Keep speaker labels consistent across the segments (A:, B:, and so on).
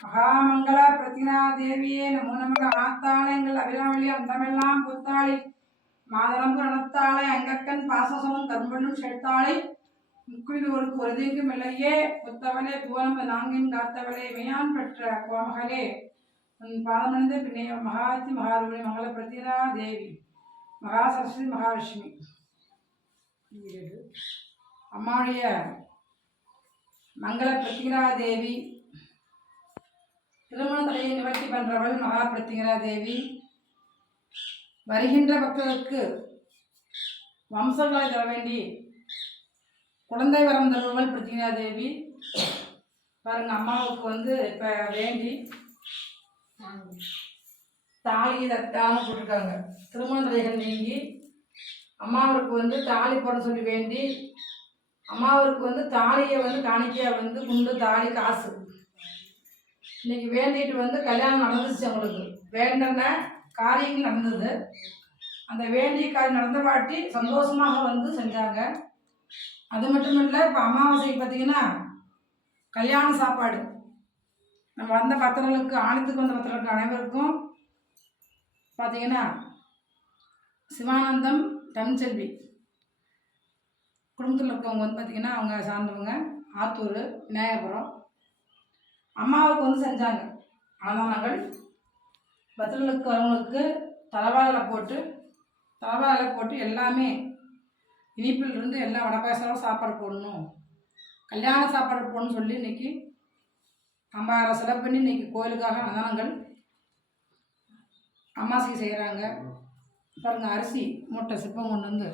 A: மகாமங்கள பிரதினா தேவியே நமோ நமக. ஆத்தாளங்கள் அபிலாவளி அந்தமெல்லாம் புத்தாளி. மாதளம் கணத்தாளை அங்கக்கன் பாசசமும் கரும்பெண்ணும் செட்டாளை. முக்குழில் ஒரு குருதிக்கும் இல்லையே. புத்தவளே புவனம் நான்கின் காத்தவளே. மெயான் பெற்ற கோமகளே உன் பாதமணிந்த பின்னே மகாத்தி மகாருணி மங்கள பிரதினா தேவி. மகா சரஸ்வதி மகாலட்சுமி அம்மாவுடைய மங்கள பிரதிகரா தேவி. திருமண தடையை நிவர்த்தி பண்றவள் மகா பிரத்திகரா தேவி. வருகின்ற பக்தர்களுக்கு வம்சங்களை தர வேண்டி குழந்தை வரம் தருபவள் பிரத்திகரா தேவி. பாருங்க அம்மாவுக்கு வந்து இப்போ வேண்டி தாலி தட்டாம போட்டிருக்காங்க. திருமண தடைகள் நீங்கி அம்மாவருக்கு வந்து தாலி போட சொல்லி வேண்டி அம்மாவருக்கு வந்து தாலியை வந்து காணிக்கையாக வந்து குண்டு தாலி காசு. இன்னைக்கு வேண்டிட்டு வந்து கல்யாணம் நடந்துச்சு அவங்களுக்கு. வேண்டன காரியங்கள் நடந்தது. அந்த வேண்டிய காரியம் நடந்த வாட்டி சந்தோஷமாக வந்து செஞ்சாங்க. அது மட்டும் இல்லை இப்போ அமாவாசைக்கு பார்த்தீங்கன்னா கல்யாண சாப்பாடு. நம்ம வந்த பத்திரங்களுக்கு ஆணத்துக்கு வந்த பத்திரங்களுக்கு அனைவருக்கும் பார்த்தீங்கன்னா சிவானந்தம் தமிழ்ச்செல்வி. குடும்பத்தில் இருக்கவங்க வந்து பார்த்திங்கன்னா அவங்க சார்ந்தவங்க ஆத்தூர் விநாயகபுரம். அம்மாவுக்கு வந்து செஞ்சாங்க. அன்னதானங்கள் பத்திரலுக்கு வரவங்களுக்கு தலைவாழை போட்டு தலைவாழை போட்டு எல்லாமே இனிப்பில் இருந்து எல்லா வடபாயசம் சாப்பாடு போடணும். கல்யாண சாப்பாடு போடணும்னு சொல்லி இன்னைக்கு ஐம்பதாயிரம் செலவு பண்ணி இன்றைக்கி கோயிலுக்காக அன்னதானங்கள் அம்மாசி செய்கிறாங்க பாருங்கள் அரிசி மூட்டை சிப்பம் கொண்டு வந்து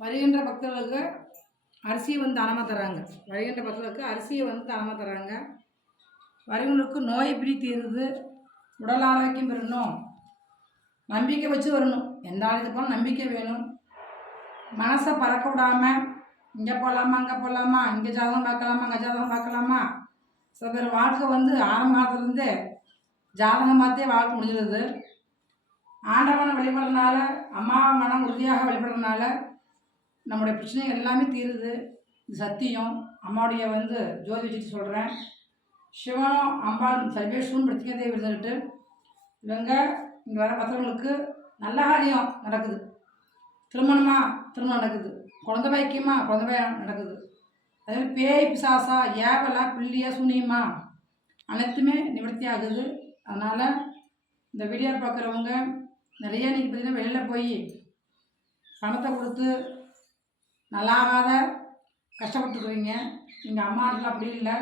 A: வருகின்ற பக்தர்களுக்கு அரிசியை வந்து தானமாக தராங்க வருகின்ற பக்தர்களுக்கு அரிசியை வந்து தானமாக தராங்க வருகிறவங்களுக்கு நோய் எப்படி தீருது. உடல் ஆரோக்கியம் பெறணும். நம்பிக்கை வச்சு வரணும். எந்த ஆளுக்கு போனால் நம்பிக்கை வேணும்? மனசை பறக்க விடாமல் இங்கே போகலாமா அங்கே போகலாமா இங்கே ஜாதகம் பார்க்கலாமா அங்கே ஜாதகம் பார்க்கலாமா? சில பேர் வாழ்க்கை வந்து ஆரம்ப காலத்துலேருந்தே ஜாதகம் பார்த்தே வாழ்க்கை முடிஞ்சிருது. ஆண்டவனை வழிபடுறதுனால அம்மா மனம் உறுதியாக வழிபடுறதுனால நம்முடைய பிரச்சனை எல்லாமே தீருது. இது சத்தியம். அம்மாவுடைய வந்து ஜோதி வச்சுட்டு சொல்கிறேன் சிவனும் அம்பாள் சர்வேஸ்வரும் பிரச்சனை தேவி சொல்லிட்டு இவங்க இங்கே வர பத்திரங்களுக்கு நல்ல காரியம் நடக்குது. திருமணமாக திருமணம் நடக்குது. குழந்தை பைக்கியமாக குழந்தை பாக்கியம் நடக்குது. அதே மாதிரி பேய் பிசாசா ஏவலா பிள்ளையா சுனியமா? அனைத்துமே நிவர்த்தி ஆகுது அதனால் இந்த வீடியோ பார்க்குறவங்க நிறைய இன்றைக்கி பார்த்தீங்கன்னா வெளியில் போய் பணத்தை கொடுத்து நல்லாகாத கஷ்டப்பட்டுருவீங்க நீங்கள் அம்மா இடத்துல அப்படி இல்லை.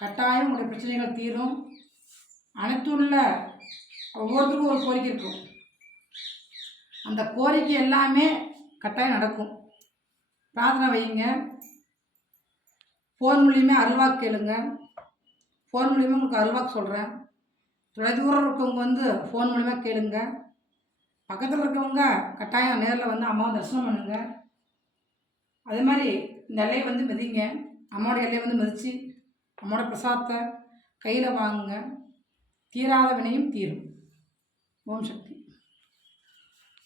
A: கட்டாயம் உங்களுடைய பிரச்சனைகள் தீரும். அனைத்துள்ள ஒவ்வொருத்தருக்கும் ஒரு கோரிக்கை இருக்கும். அந்த கோரிக்கை எல்லாமே கட்டாயம் நடக்கும். பிரார்த்தனை வையுங்க. ஃபோன் மூலியமாக அருள்வாக்கு கேளுங்க. ஃபோன் மூலியமாக உங்களுக்கு அருள்வாக்கு சொல்கிறேன் தொலைதூரம் இருக்கவங்க வந்து ஃபோன் மூலியமாக கேளுங்க. பக்கத்தில் இருக்கவங்க கட்டாயம் நேரில் வந்து அம்மாவை தரிசனம் பண்ணுங்க. அதே மாதிரி இந்த எல்லையை வந்து மிதிங்க. அம்மாவோட எல்லையை வந்து மிதித்து அம்மாவோட பிரசாதத்தை கையில் வாங்குங்க. தீராத வினையும் தீரும். ஓம் சக்தி.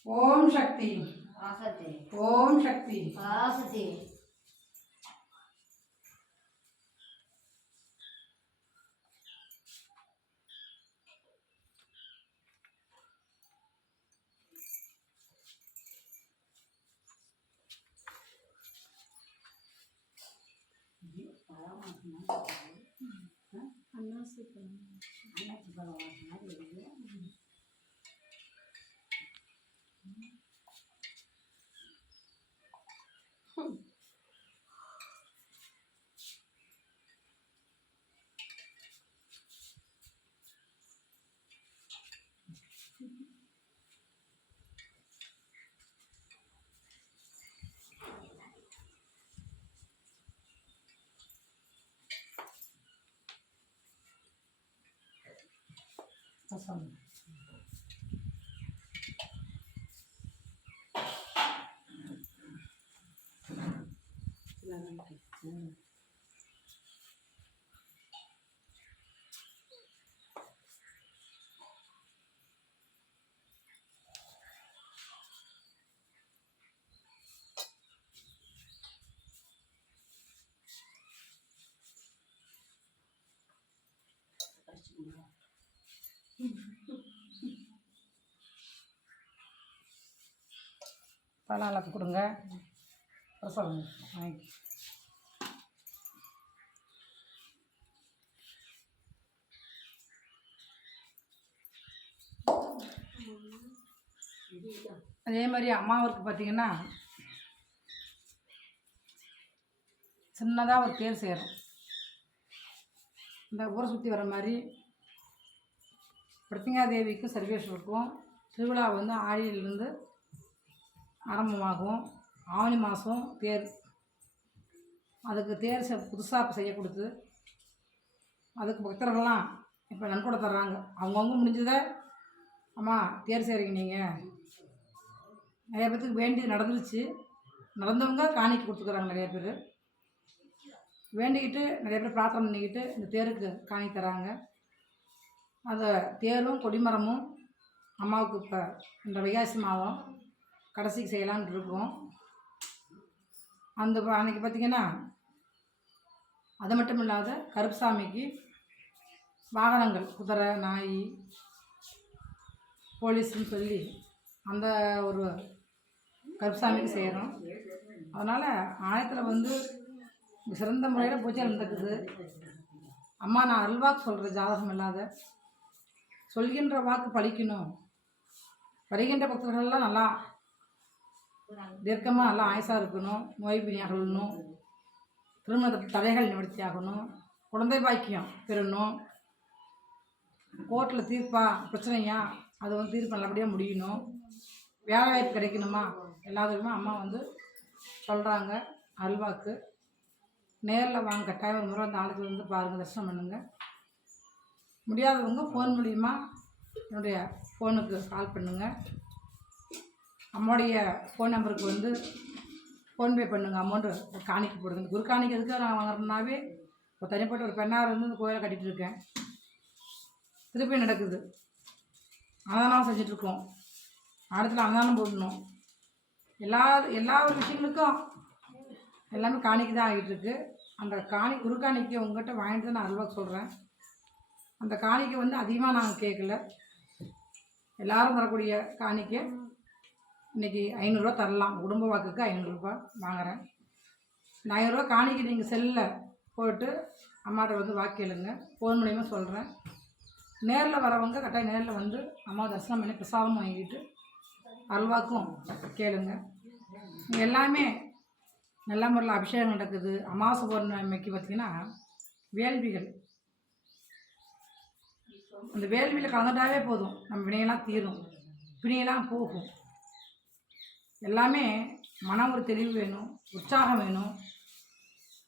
A: ஓம் சக்தி. ஓம் சக்தி.
B: 嗯。 조선 나는
A: 됐지 Thank you. பழம் அளப்பு கொடுங்க சொல்லுங்க. வாங்கி. அதே மாதிரி அம்மாவுக்கு பார்த்தீங்கன்னா சின்னதாக ஒரு தேர் சேரும் இந்த ஊரை சுற்றி வர மாதிரி பிரத்திங்காதேவிக்கும் சர்வேஸ்வருக்கும் திருவிழா வந்து ஆடியிலிருந்து ஆரம்பமாகும். ஆவணி மாதம் தேர் அதுக்கு தேர் செ புதுசாக செய்ய கொடுத்து அதுக்கு பக்தர்கள்லாம் இப்போ நன்கொடை தர்றாங்க. அவங்கவுங்க முடிஞ்சதை அம்மா தேர் செய்கிறீங்க நீங்கள் நிறைய பேர்த்துக்கு வேண்டி நடந்துருச்சு. நடந்தவங்க காணிக்கு கொடுத்துக்குறாங்க நிறைய பேர். வேண்டிக்கிட்டு நிறைய பேர் பிரார்த்தனை பண்ணிக்கிட்டு இந்த தேருக்கு காணி தராங்க அந்த தேரும் கொடிமரமும் அம்மாவுக்கு இப்போ இந்த வைகாசி மாதம் கடைசிக்கு செய்யலாம்னு இருக்கோம். அந்த அன்றைக்கி அன்னைக்கு பார்த்திங்கன்னா அது மட்டும் இல்லாத கருப்புசாமிக்கு வாகனங்கள் குதிரை நாய் போலீஸ்னு சொல்லி அந்த ஒரு கருப்புசாமிக்கு செய்கிறோம் அதனால் ஆயத்தில் வந்து சிறந்த முறையில் பூஜை நடந்துக்குது. அம்மா நான் அல்வாக்கு சொல்கிறேன் ஜாதகம் இல்லாத சொல்கின்ற வாக்கு பழிக்கணும். வருகின்ற பக்தர்கள்லாம் நல்லா தீர்க்கமாக நல்லா ஆயுசாக இருக்கணும் நோய் பிணி திருமண தடைகள் நிவர்த்தி ஆகணும் குழந்தை பாக்கியம் பெறணும் கோர்ட்டில் தீர்ப்பா பிரச்சனையா அது வந்து தீர்ப்பு நல்லபடியாக முடியணும். வேலை வாய்ப்பு கிடைக்கணுமா எல்லாத்துக்குமே அம்மா வந்து சொல்கிறாங்க அல்வாக்கு நேரில் வாங்க கட்டாயம் ஒரு முறை அந்த ஆளுக்கு வந்து பாருங்கள் தரிசனம் பண்ணுங்கள் முடியாதவங்க ஃபோன் மூலிமா என்னுடைய ஃபோனுக்கு கால் பண்ணுங்கள் அம்மாவுடைய ஃபோன் நம்பருக்கு வந்து ஃபோன்பே பண்ணுங்கள் அமௌண்ட்டு காணிக்க போடுங்க. இந்த குரு காணிக்கை எதுக்கு நான் வாங்குறேன்னாவே ஒரு தனிப்பட்ட ஒரு பெண்ணார் வந்து இந்த கோயிலை கட்டிகிட்டு இருக்கேன். திருப்பி நடக்குது. அன்னதானம் செஞ்சிட்ருக்கோம் அடுத்துல அன்னதானம் போடணும். எல்லா எல்லா ஒரு விஷயங்களுக்கும் எல்லாமே காணிக்கு தான் ஆகிட்டு இருக்கு. அந்த காணி குரு காணிக்கை உங்கள்கிட்ட வாங்கிட்டு தான் நான் அல்வா சொல்கிறேன் அந்த காணிக்கை வந்து அதிகமாக நாங்கள் கேட்கல எல்லாரும் தரக்கூடிய காணிக்கை இன்றைக்கி ஐநூறுரூவா தரலாம். குடும்ப வாக்குக்கு ஐநூறுரூபா வாங்குகிறேன் இந்த ஐநூறுரூவா காணிக்கை நீங்கள் செல்லில் போட்டு அம்மாட்ட வந்து வாக்கு எழுங்க ஃபோன் மூலியமாக சொல்கிறேன் நேரில் வரவங்க கட்டாயம் நேரில் வந்து அம்மா தரிசனம் பண்ணி பிரசாதம் வாங்கிட்டு அல்வாக்கும் கேளுங்க. எல்லாமே நல்ல முறையில் அபிஷேகம் நடக்குது. அமாவாசை பௌர்ணமிக்கு பார்த்திங்கன்னா வேள்விகள். அந்த வேள்வியில் கலந்துட்டாவே போதும். நம்ம வினையெல்லாம் தீரும். வினையெல்லாம் போகும். எல்லாமே மனம் ஒரு தெளிவு வேணும். உற்சாகம் வேணும்.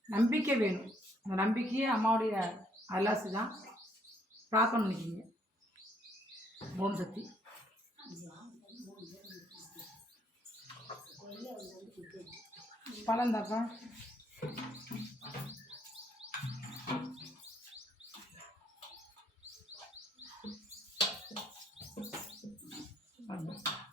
A: நம்பிக்கை வேணும். அந்த நம்பிக்கையே அம்மாவுடைய அல்லாசி தான். பிரார்த்தனை பண்ணிக்கிங்க. ஓம் சக்தி. பழம் தாப்பா 嗯。